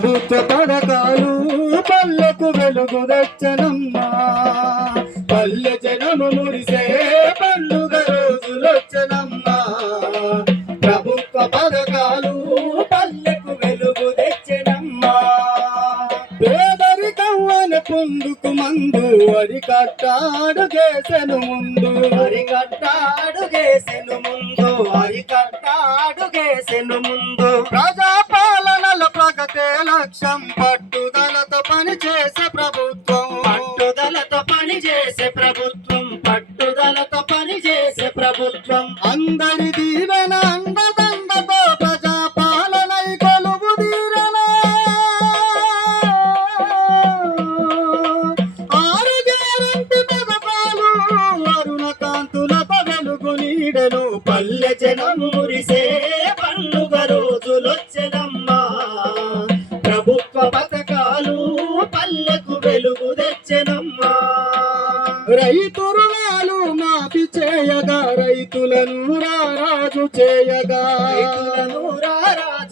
ప్రభుత్వ పథకాలు పల్లెకు వెలుగు తెచ్చనమ్మా, పల్లె జనము మురిసే పండుగ రోజులొచ్చనమ్మా. ప్రభుత్వ పథకాలు పల్లెకు వెలుగు తెచ్చనమ్మా. పేదరికం అనే పుండుకు మందు అరికట్టాడుగేసెను ముందు, అరికట్టాడుగేసెను ముందు, అరికట్టాడుగేసెను ముందు. ప్రజాపాలనలో ప్రగతే లక్ష్యం, పట్టుదలతో పనిచేసే ప్రభుత్వం, పట్టుదలతో పనిచేసే ప్రభుత్వం, పట్టుదలతో పనిచేసే ప్రభుత్వం. అందరి దీవెన అండదండతో ప్రజాపాలనై కొలువు తీరన. ఆరు గ్యారంటీ పథకాలు అరుణ కాంతులతో వెలుగు నీడెను, పల్లె జనం మురిసే పండుగ రోజులొచ్చెనమ్మా. ప్రభుత్వ పథకాలు పల్లెకు వెలుగు తెచ్చెనమ్మా. రైతు రుణాలు మాఫీ చేయగా, రైతులను రారాజు చేయగా, రైతులను